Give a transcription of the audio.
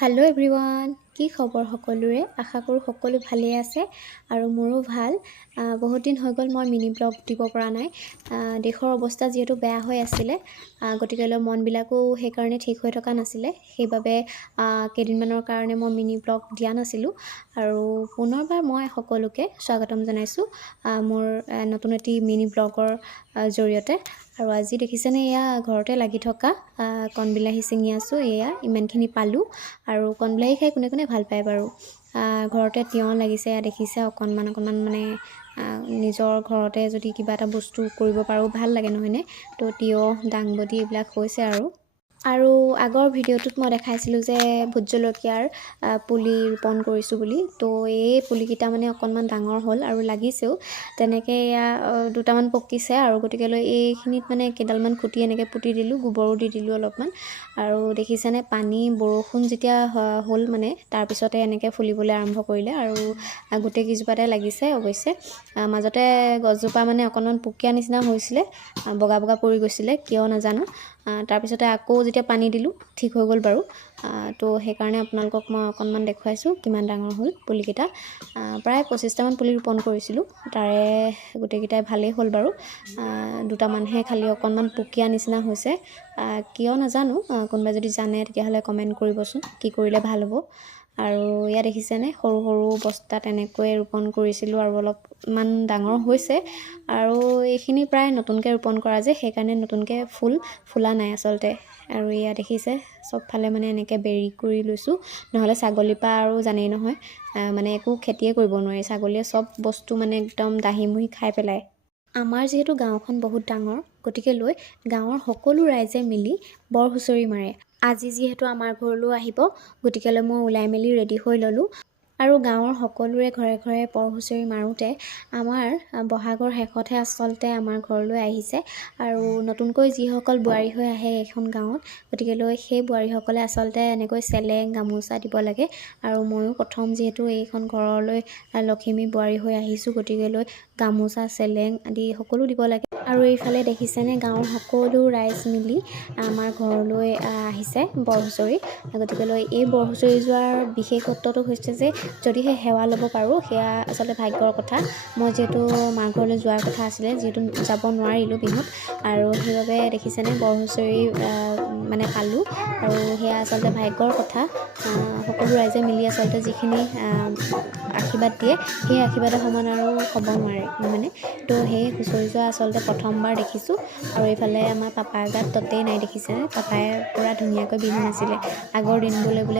Hello' everyone, কি খবৰ সকলোৰে? আশা কৰোঁ সকলো ভালেই আছে আৰু মোৰো ভাল। বহুত দিন হৈ গ'ল মই মিনি ব্লগ দিব পৰা নাই। দেশৰ অৱস্থা যিহেতু বেয়া হৈ আছিলে, গতিকে মনবিলাকো সেইকাৰণে ঠিক হৈ থকা নাছিলে। সেইবাবে কেইদিনমানৰ কাৰণে মই মিনি ব্লগ দিয়া নাছিলোঁ। আৰু পুনৰবাৰ মই সকলোকে স্বাগতম জনাইছোঁ মোৰ নতুন এটি মিনি ব্লগৰ জৰিয়তে। আৰু আজি দেখিছেনে, এয়া ঘৰতে লাগি থকা কণবিলাহী ছিঙি আছোঁ। এয়া ইমানখিনি পালোঁ। আৰু কণবিলাহী খাই কোনে কোনে ভাল পায় বাৰু? ঘৰতে তিয়ঁহ লাগিছে, দেখিছে অকণমান মানে নিজৰ ঘৰতে যদি কিবা এটা বস্তু কৰিব পাৰোঁ ভাল লাগে, নহয়নে? তো তিয়ঁহ, দাংবডি এইবিলাক হৈছে আৰু আগৰ ভিডিঅ'টোত মই দেখাইছিলোঁ যে ভোট জলকীয়াৰ পুলি ৰোপণ কৰিছোঁ বুলি। তো এই পুলিকেইটা মানে অকণমান ডাঙৰ হ'ল আৰু লাগিছেও। তেনেকৈ এয়া দুটামান পকিছে আৰু গতিকেলৈ এইখিনিত মানে কেইডালমান খুঁটি এনেকৈ পুতি দিলোঁ, গোবৰো দি দিলোঁ অলপমান। আৰু দেখিছেনে, পানী বৰষুণ যেতিয়া হ'ল মানে তাৰপিছতে এনেকৈ ফুলিবলৈ আৰম্ভ কৰিলে আৰু গোটেইকেইজোপাতে লাগিছে। অৱশ্যে মাজতে গছজোপা মানে অকণমান পুকীয়া নিচিনা হৈছিলে, বগা বগা পৰি গৈছিলে, কিয় নাজানো। তাৰপিছতে আকৌ যেতিয়া পানী দিলোঁ ঠিক হৈ গ'ল বাৰু। তো সেইকাৰণে আপোনালোকক মই অকণমান দেখুৱাইছোঁ কিমান ডাঙৰ হ'ল পুলিকেইটা। প্ৰায় 25টামান পুলি ৰোপণ কৰিছিলোঁ, তাৰে গোটেইকেইটাই ভালেই হ'ল বাৰু। দুটামানহে খালি অকণমান পুকীয়া নিচিনা হৈছে, কিয় নাজানো। কোনোবাই যদি জানে তেতিয়াহ'লে কমেণ্ট কৰিবচোন, কি কৰিলে ভাল হ'ব। আৰু ইয়াত দেখিছেনে, সৰু সৰু বস্তাত এনেকৈ ৰোপণ কৰিছিলোঁ আৰু অলপমান ডাঙৰ হৈছে। আৰু এইখিনি প্ৰায় নতুনকৈ ৰোপণ কৰা যে, সেইকাৰণে নতুনকৈ ফুলা নাই আচলতে। আৰু ইয়াত দেখিছে চবফালে মানে এনেকৈ বেৰি কৰি লৈছোঁ, নহ'লে ছাগলীৰ পৰা আৰু জানেই নহয়, মানে একো খেতিয়ে কৰিব নোৱাৰি। ছাগলীয়ে চব বস্তু মানে একদম দাহিমুহি খাই পেলায়। আমাৰ যিহেতু গাঁওখন বহুত ডাঙৰ, গতিকে গাঁৱৰ সকলো ৰাইজে মিলি বৰ হুঁচৰি মাৰে। আজি যিহেতু আমাৰ ঘৰলৈও আহিব, গতিকে মই ওলাই মেলি ৰেডি হৈ ল'লোঁ। আৰু গাঁৱৰ সকলোৰে ঘৰে ঘৰে বৰ হুঁচৰি মাৰোঁতে আমাৰ বহাগৰ শেষতহে আচলতে আমাৰ ঘৰলৈ আহিছে। আৰু নতুনকৈ যিসকল বোৱাৰী হৈ আহে এইখন গাঁৱত, গতিকে সেই বোৱাৰীসকলে আচলতে এনেকৈ চেলেং গামোচা দিব লাগে। আৰু ময়ো প্ৰথম যিহেতু এইখন ঘৰলৈ লখিমী বোৱাৰী হৈ আহিছোঁ, গতিকে গামোচা চেলেং আদি সকলো দিব লাগে। আৰু এইফালে দেখিছেনে, গাঁৱৰ সকলো ৰাইজ মিলি আমাৰ ঘৰলৈ আহিছে বৰ হুঁচৰি। গতিকে এই বৰ হুঁচৰি যোৱাৰ বিশেষত্বটো হৈছে যে যদিহে সেৱা ল'ব পাৰোঁ, সেয়া আচলতে ভাগ্যৰ কথা। মই যিহেতু মাৰ ঘৰলৈ যোৱাৰ কথা আছিলে, যিহেতু যাব নোৱাৰিলোঁ বিহুত, আৰু সেইবাবে দেখিছেনে বৰ হুঁচৰি মানে পালোঁ। আৰু সেয়া আচলতে ভাগ্যৰ কথা। সকলো ৰাইজে মিলি আচলতে যিখিনি আশীৰ্বাদ দিয়ে, সেই আশীৰ্বাদৰ সমান আৰু হ'ব নোৱাৰে, নহয়নে? তো সেই হুঁচৰি যোৱা আচলতে প্ৰথমবাৰ দেখিছোঁ। আৰু এইফালে আমাৰ পাপাৰ গাত ততেই নাই, দেখিছেনে? পাপাই পূৰা ধুনীয়াকৈ বিহু নাছিলে। আগৰ দিনবোৰলৈ বোলে